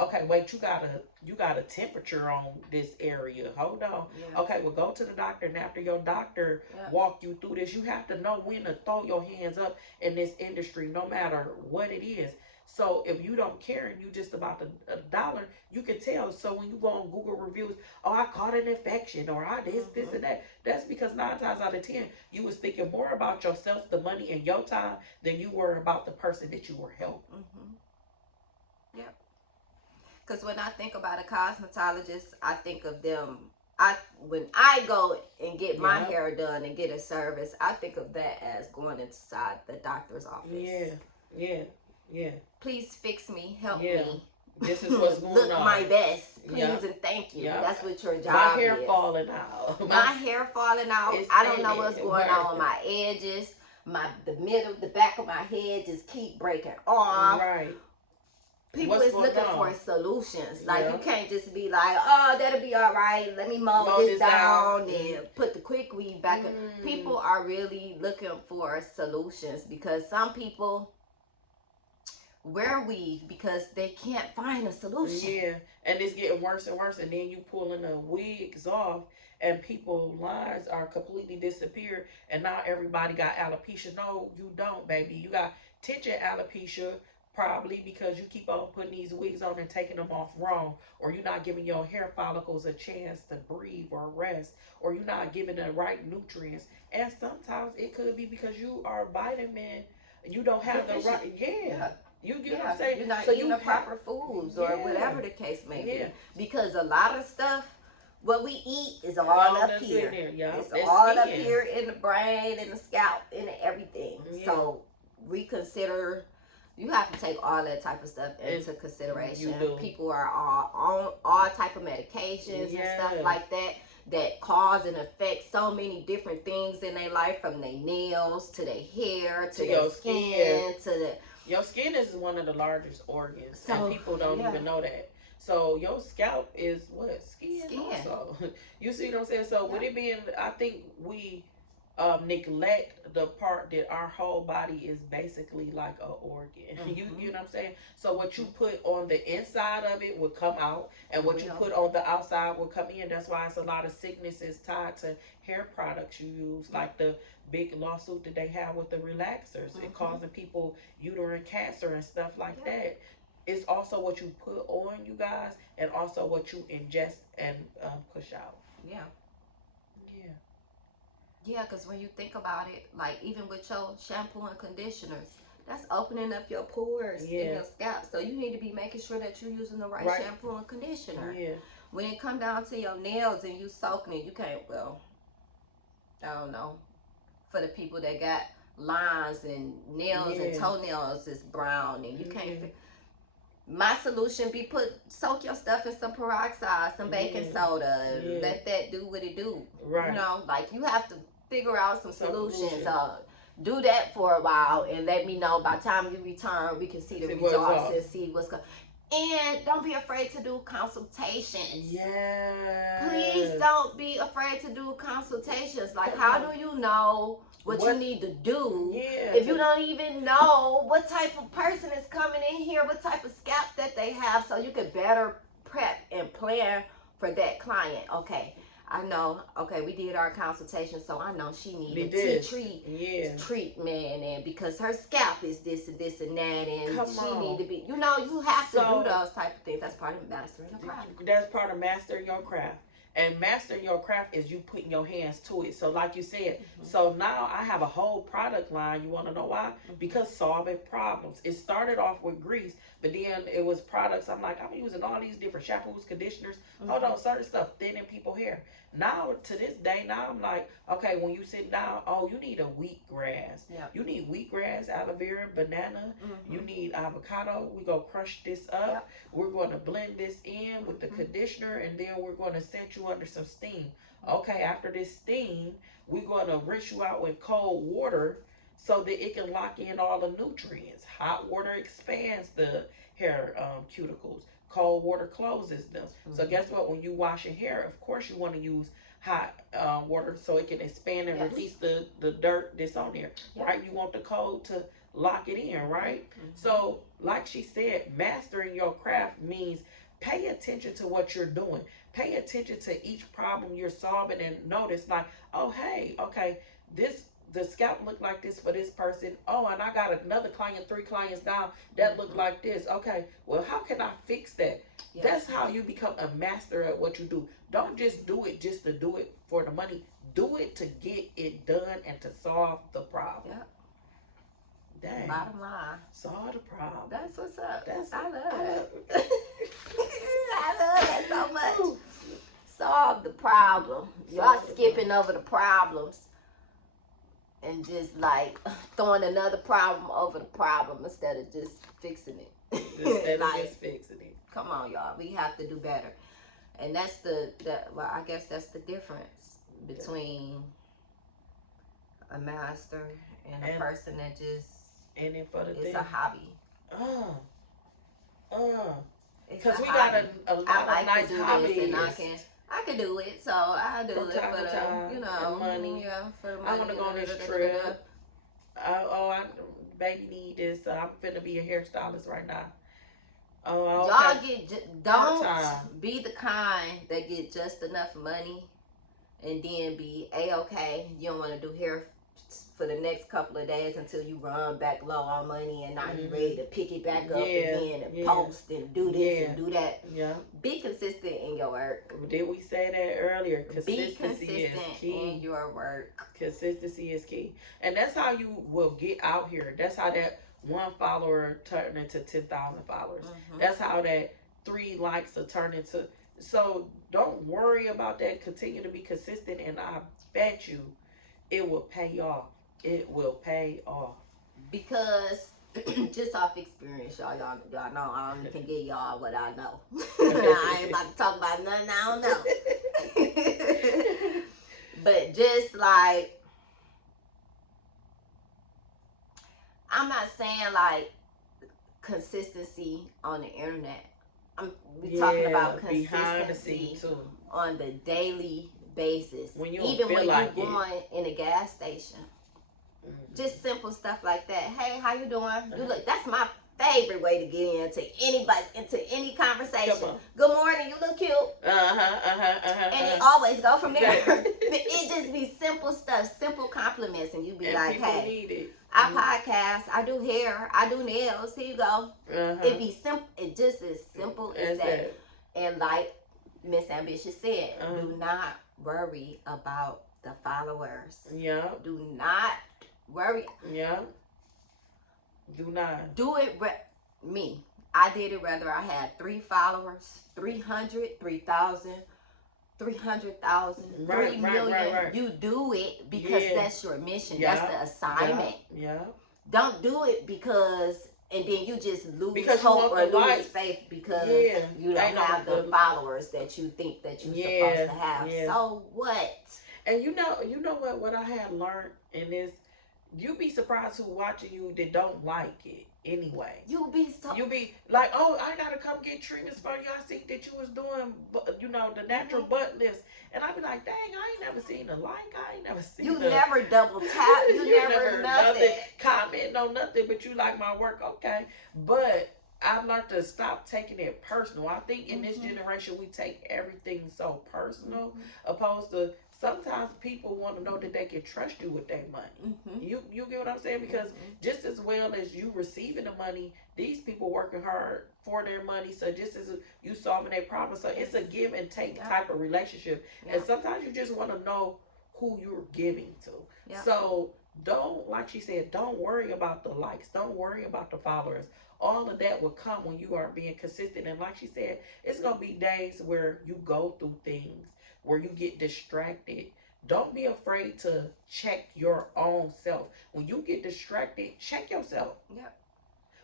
Okay, wait, you got a temperature on this area. Hold on. Okay, well, go to the doctor, and after your doctor walk you through this, you have to know when to throw your hands up in this industry, no matter what it is. So if you don't care and you just about a dollar, you can tell. So when you go on Google reviews, oh, I caught an infection, or I this and that. That's because 9 times out of 10, you was thinking more about yourself, the money, and your time than you were about the person that you were helping. Yep. Because when I think about a cosmetologist, I think of them. When I go and get my hair done and get a service, I think of that as going inside the doctor's office. Yeah. Please fix me, help me, This is what's going look on. my best, please Yep. and thank you. Yep. That's what your job My hair is. falling out. My hair falling out. It's I don't know what's thinning. going on with my edges. The middle, the back of my head just keep breaking off. Right. People What's is going looking on? for solutions. Like Yeah. you can't just be like, oh, that'll be all right. Let me mow this down and put the quick weave back. People are really looking for solutions because some people wear weave because they can't find a solution. Yeah, and it's getting worse and worse, and then you pulling the wigs off, and people's lines are completely disappeared, and now everybody got alopecia. No, you don't, baby. You got tension alopecia, probably because you keep on putting these wigs on and taking them off wrong, or you're not giving your hair follicles a chance to breathe or rest, or you're not giving the right nutrients. And sometimes it could be because you are vitamin, you don't have the right. Yeah. You get what I'm saying? You're not so eating you the proper foods or Yeah. whatever the case may Yeah. be. Because a lot of stuff, what we eat is all All up up here. in there, yeah. It's It's all up skin. here in the brain, in the scalp, in everything. Yeah. So we consider, you have to take all that type of stuff into consideration. You do. People are all on all type of medications and stuff Yes. like that cause and affect so many different things in their life, from their nails to their hair to their your skin to the Your skin is one of the largest organs, So, and people don't yeah. even know that. So your scalp is what? Skin. Skin. Also. You see what I'm saying? So with Yeah. it being, I think we neglect the part that our whole body is basically like an organ. You know what I'm saying? So what you put on the inside of it will come out, and what you Yeah. put on the outside will come in. That's why it's a lot of sicknesses tied to hair products you use, like the big lawsuit that they have with the relaxers and causing people uterine cancer and stuff like that. It's also what you put on, you guys, and also what you ingest and push out. Yeah. Yeah. Yeah, because when you think about it, like even with your shampoo and conditioners, that's opening up your pores in Yeah. your scalp. So you need to be making sure that you're using the right Right. shampoo and conditioner. Yeah. When it come down to your nails and you soaking it, you can't, well, I don't know, for the people that got lines and nails and Yeah. toenails is brown and you can't Mhm. my solution be soak your stuff in some peroxide, some baking Yeah. soda, Yeah. let that do what it do. Right. You know, like you have to figure out some solutions. solutions. Do that for a while and let me know. By the time you return, we can see the results and see what's going. And don't be afraid to do consultations. Yeah. Please don't be afraid to do consultations. Like, how do you know what you need to do Yeah. if you don't even know what type of person is coming in here, what type of scalp that they have, so you can better prep and plan for that client? Okay, I know. Okay, we did our consultation, so I know she needed tea tree treatment, and because her scalp is this and this and that, and she need to be. You know, you have to do those type of things. That's part of mastering your craft. That's part of mastering your craft. And mastering your craft is you putting your hands to it. So like you said, so now I have a whole product line. You want to know why? Because solving problems. It started off with grease, but then it was products. I'm like, I'm using all these different shampoos, conditioners, hold on, certain stuff, thinning people hair. Now to this day, now I'm like, okay, when you sit down, oh, you need a wheatgrass. Yeah. You need wheatgrass, aloe vera, banana. You need avocado. We go crush this up. Yep. We're going to blend this in with the conditioner, and then we're going to set you under some steam. Okay, after this steam, we're going to rinse you out with cold water so that it can lock in all the nutrients. Hot water expands the hair cuticles. Cold water closes them. So guess what? When you wash your hair, of course you want to use hot water so it can expand and release the dirt that's on there, right? You want the cold to lock it in, right? So like she said, mastering your craft means pay attention to what you're doing. Pay attention to each problem you're solving and notice like, oh, hey, okay, the scalp looked like this for this person. Oh, and I got another client, 3 clients down that looked like this. Okay, well, how can I fix that? Yes. That's how you become a master at what you do. Don't just do it just to do it for the money. Do it to get it done and to solve the problem. Yep. Dang. Bottom line. Solve the problem. That's what's up. I love it. I love that so much. Solve the problem. Y'all skipping over the problems and just like throwing another problem over the problem instead of just fixing it. Instead of Like, just fixing it. come on, y'all. We have to do better. And that's well, I guess that's the difference between a master and a person that just and then for the it's a hobby. Because we got a lot I like of nice to do hobbies. This and I can do it, so I do it for the, you know, money. Yeah, for the money. I want to go on this trip. Baby need this. I'm finna be a hairstylist right now. Oh, okay. Y'all don't be the kind that get just enough money and then be a-okay. You don't want to do hair for the next couple of days until you run back low on money and now you ready to pick it back up again and post and do this and do that. Yeah. Be consistent in your work. Did we say that earlier? Be consistent in your work. Consistency is key. And that's how you will get out here. That's how that one follower turned into 10,000 followers. That's how that 3 likes will turn into. So don't worry about that. Continue to be consistent, and I bet you it will pay off. It will pay off. Because just off experience, y'all know I only can give y'all what I know. I ain't about to talk about nothing I don't know. But just like, I'm not saying like consistency on the internet. We're talking about consistency on the daily basis. When you even when like you're going in a gas station. Just simple stuff like that. Hey, how you doing? You look. That's my favorite way to get into any conversation. Good morning. You look cute. And it always go from there. It just be simple stuff, simple compliments, and you be like, hey, I podcast, I do hair, I do nails. Here you go. It be simple. It just as simple as that. And like Miss Ambitious said, do not worry about the followers. Yeah. Do not worry. Yeah. Do not. Do it. Me. I did it whether I had 3 followers, 300, 3,000, 300,000, 3 million. Right. You do it because that's your mission. That's the assignment. Yeah. Don't do it because, and then you just lose hope or lose faith because you don't have the followers that you think that you're supposed to have. So what? And you know what I had learned in this, you be surprised who watching you that don't like it anyway. You be like, oh, I gotta come get treatments for you. I see that you was doing, the natural butt lifts, and I be like, dang, I ain't never seen a like. I ain't never seen. You never double tap. You never nothing. Comment on nothing, but you like my work, okay? But I learned to stop taking it personal. I think in this generation we take everything so personal, opposed to sometimes people want to know that they can trust you with their money. You get what I'm saying? Because just as well as you receiving the money, these people working hard for their money. So just as you solving their problems, so it's a give and take type of relationship. And sometimes you just want to know who you're giving to. So don't, like she said, don't worry about the likes. Don't worry about the followers. All of that will come when you are being consistent. And like she said, it's going to be days where you go through things, where you get distracted. Don't be afraid to check your own self. When you get distracted, check yourself.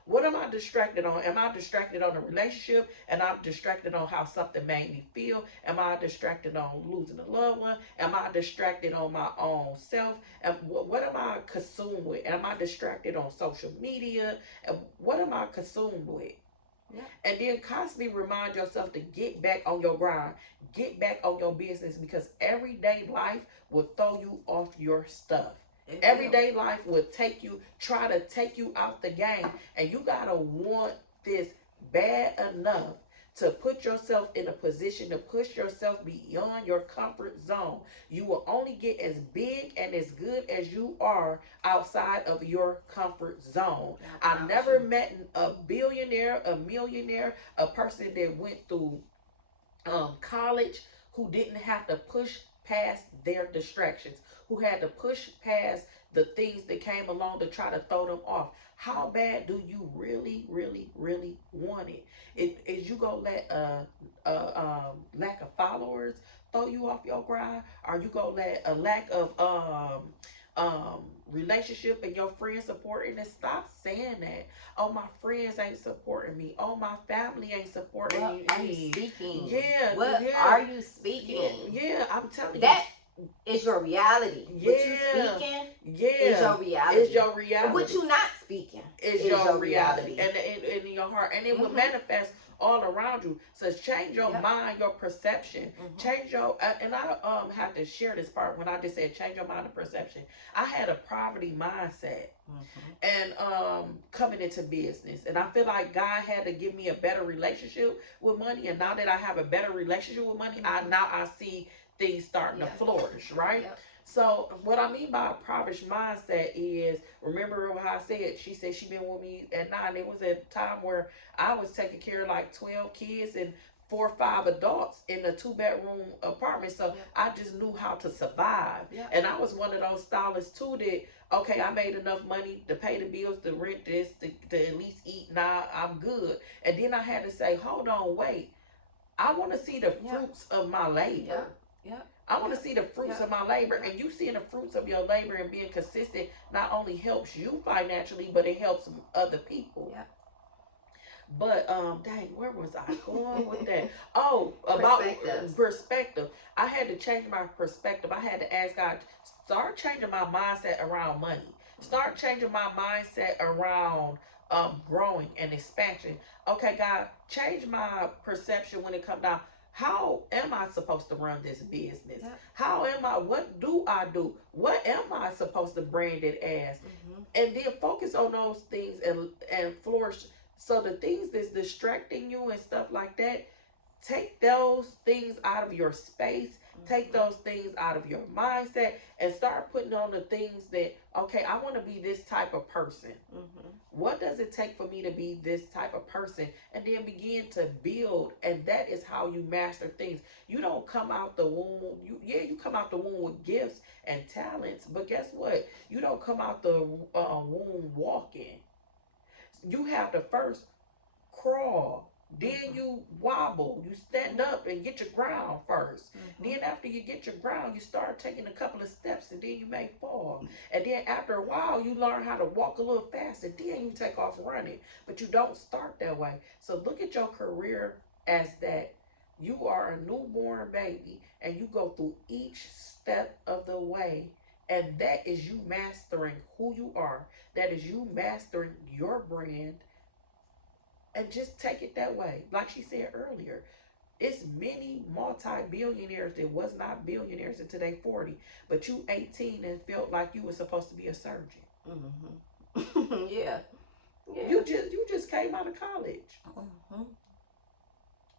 What am I distracted on? Am I distracted on a relationship? And I'm distracted on how something made me feel? Am I distracted on losing a loved one? Am I distracted on my own self? And what am I consumed with? Am I distracted on social media? And what am I consumed with? And then constantly remind yourself to get back on your grind, get back on your business, because everyday life will throw you off your stuff. Everyday life will try to take you out the game, and you gotta want this bad enough to put yourself in a position to push yourself beyond your comfort zone. You will only get as big and as good as you are outside of your comfort zone. I've never met a billionaire, a millionaire, a person that went through college who didn't have to push past their distractions, who had to push past the things that came along to try to throw them off. How bad do you really, really, really want it? Is you gonna let lack of followers throw you off your grind? Are you gonna let a lack of relationship and your friends supporting, and stop saying that. Oh, my friends ain't supporting me. Oh, my family ain't supporting What me. are you speaking? Yeah, What yeah, are you speaking? yeah. I'm telling That you, is your reality. yeah, What you speaking yeah, is your reality. it's your reality. What you not speaking is your reality, and in your heart, and it will manifest all around you. So change your mind, your perception, change your. And I have to share this part when I just said change your mind and perception. I had a poverty mindset, and coming into business, and I feel like God had to give me a better relationship with money. And now that I have a better relationship with money, I see things starting to flourish, right? So what I mean by a poverty mindset is, remember how I said, she said she been with me at 9. It was a time where I was taking care of like 12 kids and 4 or 5 adults in a 2-bedroom apartment. So I just knew how to survive. And I was one of those stylists too that, okay, I made enough money to pay the bills, to rent this, to at least eat. Nah, I'm good. And then I had to say, hold on, wait. I want to see the fruits of my labor. I want to see the fruits of my labor, and you seeing the fruits of your labor and being consistent not only helps you financially, but it helps other people. But dang, where was I going with that? Oh, about perspective. I had to change my perspective. I had to ask God, start changing my mindset around money. Start changing my mindset around growing and expansion. Okay, God, change my perception when it comes down. How am I supposed to run this business? How am I? What do I do? What am I supposed to brand it as? And then focus on those things and flourish. So the things that's distracting you and stuff like that, take those things out of your space. Take those things out of your mindset and start putting on the things that, okay, I want to be this type of person. What does it take for me to be this type of person? And then begin to build. And that is how you master things. You don't come out the womb. You come out the womb with gifts and talents. But guess what? You don't come out the womb walking. You have to first crawl. Then you wobble, you stand up and get your ground first. Then after you get your ground, you start taking a couple of steps, and then you may fall. And then after a while, you learn how to walk a little faster. Then you take off running. But you don't start that way. So look at your career as that you are a newborn baby, and you go through each step of the way. And that is you mastering who you are. That is you mastering your brand. And just take it that way. Like she said earlier, it's many multi-billionaires that was not billionaires until they 40. But you 18 and felt like you were supposed to be a surgeon. Yeah. You just came out of college.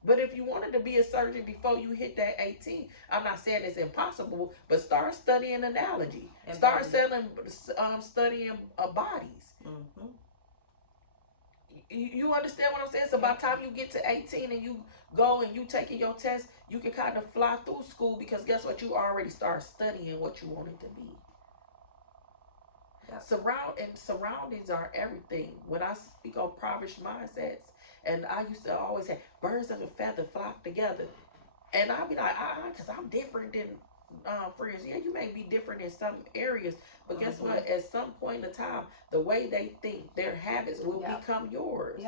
But if you wanted to be a surgeon before you hit that 18, I'm not saying it's impossible, but start studying analogy. Start studying bodies. You understand what I'm saying? So by the time you get to 18 and you go and you taking your test, you can kind of fly through school, because guess what? You already start studying what you want it to be. Surroundings are everything. When I speak on poverty mindsets, and I used to always say, birds of a feather flock together. And I'll be like, because I'm different than friends. Yeah, you may be different in some areas, but guess what? At some point in time, the way they think, their habits will become yours.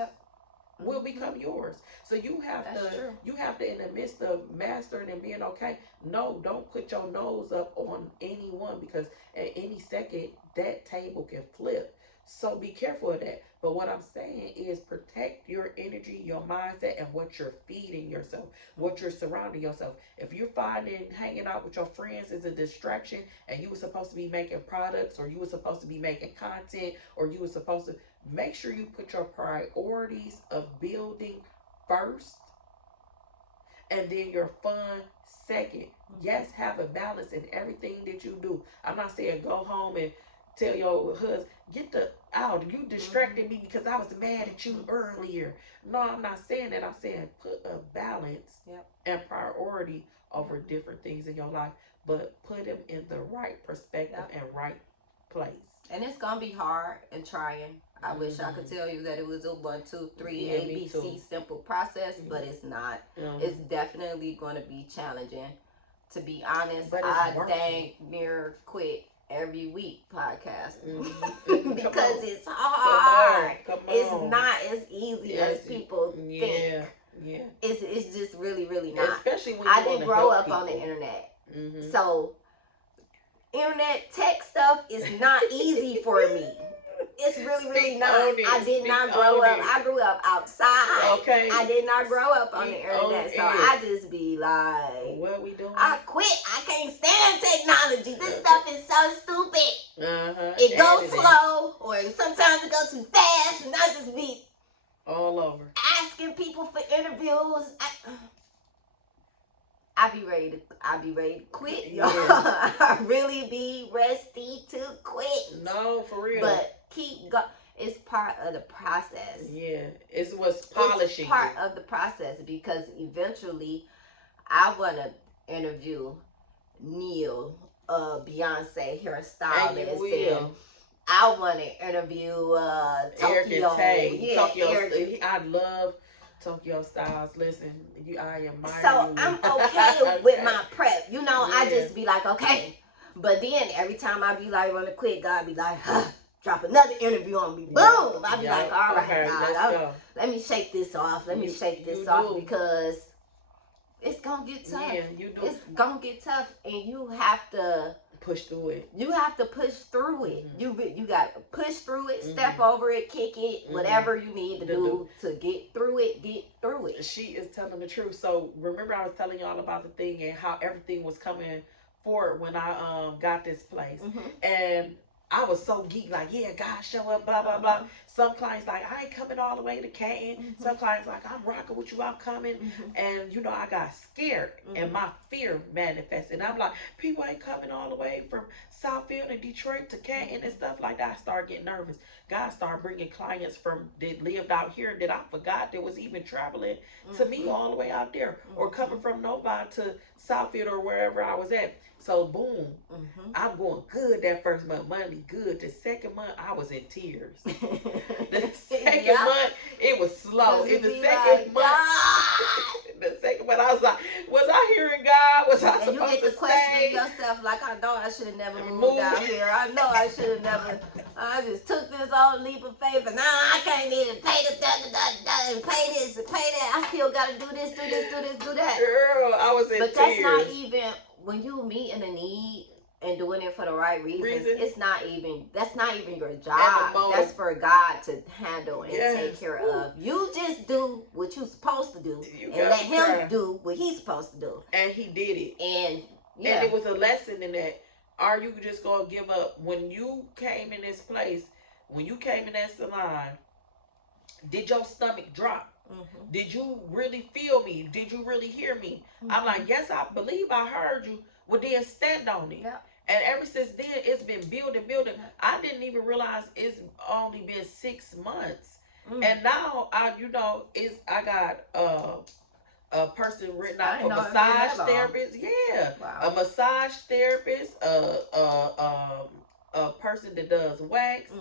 Will become yours. So you have to, in the midst of mastering and being okay, no, don't put your nose up on anyone, because at any second that table can flip. So be careful of that. But what I'm saying is protect your energy, your mindset, and what you're feeding yourself, what you're surrounding yourself. If you're finding hanging out with your friends is a distraction, and you were supposed to be making products, or you were supposed to be making content, or you were supposed to, make sure you put your priorities of building first, and then your fun second. Yes, have a balance in everything that you do. I'm not saying go home and tell your husband, get the out. You distracted me because I was mad at you earlier. No, I'm not saying that. I'm saying put a balance and priority over different things in your life, but put them in the right perspective and right place. And it's gonna be hard and trying. I wish I could tell you that it was a 1, 2, 3 ABC simple process, but it's not. It's definitely going to be challenging. To be honest, I dang near quit every week podcasting Mhm. because on. it's Come hard. Come It's on. not as easy as Yes, people yeah, think. yeah. It's just really, really not. Especially when you I want didn't to grow help up on the people. internet. Mhm. So internet tech stuff is not easy for me. It's really, really Speak not. on it. I did Speak not grow on up. it. I grew up outside. Okay. I did not grow up on the Speak on internet. So it. I just be like, What we doing? I quit. I can't stand technology. This stuff is so stupid. Uh-huh. It goes Editing. slow, or sometimes it goes too fast, and I just be All over. asking people for interviews. I be ready to quit, y'all. Yeah. I really be ready to quit. No, for real. But keep going. It's part of the process. Yeah, it's what's polishing. It's part of the process because eventually, I want to interview Neil, Beyonce hairstylist, and I want to interview Tokyo. Tokyo. I love Tokyo Styles. Listen, I admire So you. I'm okay with my prep. You know, Yeah. I just be like, okay. But then every time I be like, want to quit, God be like, drop another interview on me. Boom! I be like, all right, okay, God, let me shake this off. Let me shake this off because it's gonna get tough. Yeah, you do. It's gonna get tough, and you have to push through it. You have to push through it. Mm-hmm. You got to push through it, step Mm-hmm. over it, kick it, Mm-hmm. whatever you need to do to get through it. Get through it. She is telling the truth. So remember, I was telling y'all about the thing and how everything was coming forward when I got this place, and I was so geek, like, yeah, God show up, blah blah blah. Some clients like, I ain't coming all the way to Canton. Some clients like, I'm rocking with you, I'm coming. And you know, I got scared and my fear manifested. And I'm like, people ain't coming all the way from Southfield and Detroit to Canton and stuff like that. I started getting nervous. God started bringing clients from that lived out here that I forgot that was even traveling to me all the way out there, or coming from Novi to Southfield or wherever I was at. So boom, I'm going good that first month, money good. The second month, I was in tears. The second month, it was slow. In the second month, the second month, I was like, was I hearing God? Was I supposed to stay? And you get to questioning yourself, like, I know I should have never moved out here. I know I should have never. I just took this old leap of faith, and now I can't even pay the and pay this and pay that. I still got to do this, do this, do this, do that. Girl, I was in tears. But that's not even, when you meet in a need and doing it for the right reasons, that's not even your job. That's for God to handle and take care of. You just do what you're supposed to do and let him do what he's supposed to do. And he did it. And and it was a lesson in that. Are you just gonna give up? When you came in this place, when you came in that salon, did your stomach drop? Did you really feel me? Did you really hear me? I'm like, yes, I believe I heard you. Well, then stand on it. And ever since then, it's been building. I didn't even realize it's only been 6 months. And now I got a person written out for massage therapist. Yeah, a massage therapist. A person that does wax.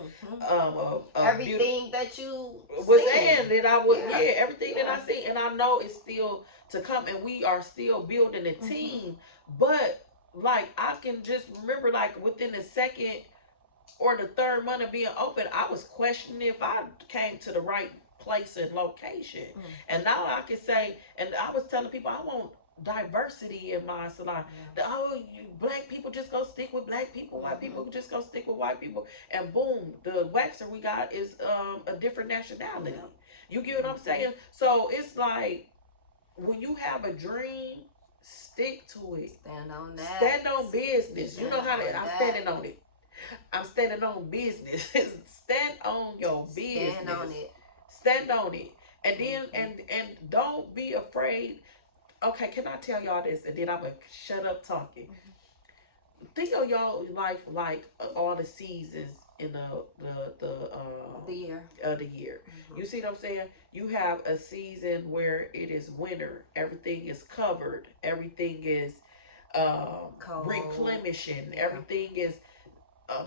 Everything that you was in that I would. Everything that I see, and I know it's still to come, and we are still building a team. But like, I can just remember, like, within the second or the third month of being open, I was questioning if I came to the right place and location. And now I can say, and I was telling people, I want diversity in my salon. Black people just go stick with black people, white people just go stick with white people, and boom, the waxer we got is a different nationality. You get what I'm saying? So it's like, when you have a dream, stick to it. Stand on that. Stand on business. You know how that. I'm standing on it. I'm standing on business. Stand on your business. Stand on it. Stand on it. And then and don't be afraid. Okay, can I tell y'all this? And then I'm gonna shut up talking. Think of y'all life like all the seasons in the year. You see what I'm saying? You have a season where it is winter. Everything is covered. Everything is replenishing. Everything is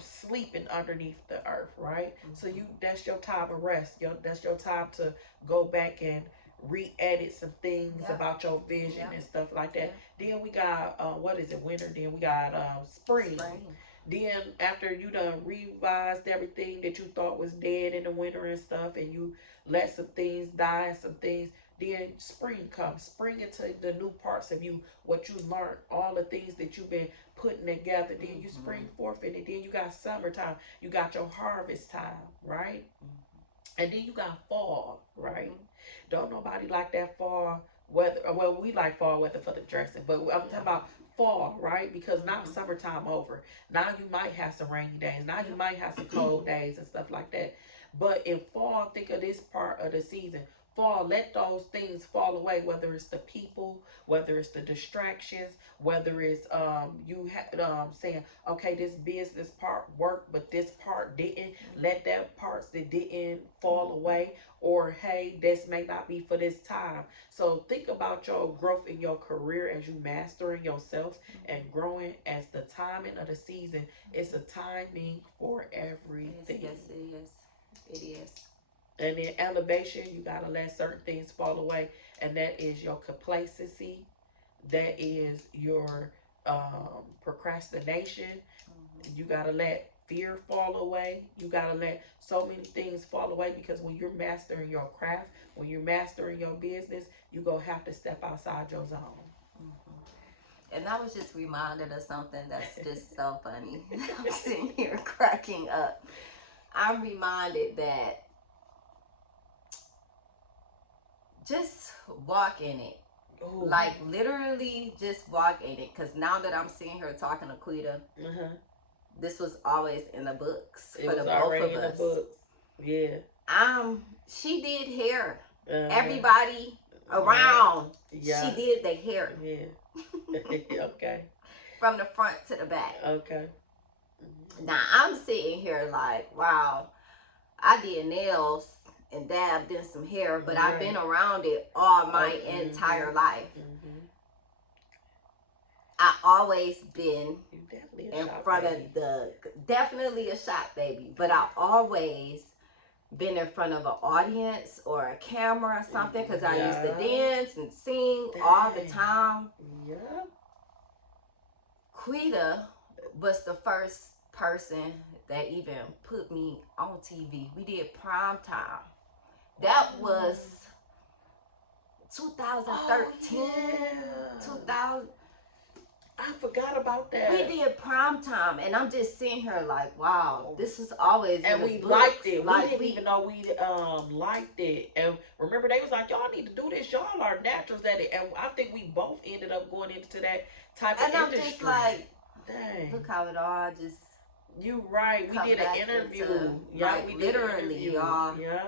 sleeping underneath the earth, right? So that's your time of rest. That's your time to go back and re-edit some things about your vision and stuff like that. Then we got winter. Then we got spring. Then after you done revised everything that you thought was dead in the winter and stuff, and you let some things die and some things, then spring comes. Spring into the new parts of you, what you learned, all the things that you've been putting together. Then you spring forth in it. Then you got summertime. You got your harvest time, right? And then you got fall, right? Don't nobody like that fall weather. Well, we like fall weather for the dressing, but I'm talking about fall, right? Because now summertime over. Now you might have some rainy days. Now you might have some cold days and stuff like that. But in fall, think of this part of the season. Fall, let those things fall away, whether it's the people, whether it's the distractions, whether it's saying, okay, this business part worked, but this part didn't. Let that parts that didn't fall away, or hey, this may not be for this time. So think about your growth in your career as you mastering yourself and growing as the timing of the season. It's a timing for everything. Yes, it is. It is. And in elevation, you gotta let certain things fall away, and that is your complacency, that is your procrastination. You gotta let fear fall away. You gotta let so many things fall away, because when you're mastering your craft, when you're mastering your business, you gonna have to step outside your zone. And I was just reminded of something that's just so funny. I'm sitting here cracking up. I'm reminded that just walk in it. Ooh. Like literally just walk in it. Because now that I'm sitting here talking to Quita, this was always in the books for the both of us. The books. Yeah. She did hair. Everybody around. Yeah. She did the hair. Yeah. Okay. From the front to the back. Okay. Now I'm sitting here like, wow, I did nails and dabbed in some hair, but I've been around it all my entire life. I always been in front of definitely a shop baby, but I always been in front of an audience or a camera or something, because I used to dance and sing all the time. Yeah. Quita was the first person that even put me on TV. We did prime time. That was 2013, 2000. I forgot about that. We did prime time, and I'm just sitting here like, wow, this was always and in we the liked it. Like, we didn't even know we liked it. And remember, they was like, y'all need to do this. Y'all are naturals at it. And I think we both ended up going into that type of industry. And I'm just like, dang, look how it all just. You right. We did an interview. Yeah, like, we did literally, y'all. Yeah.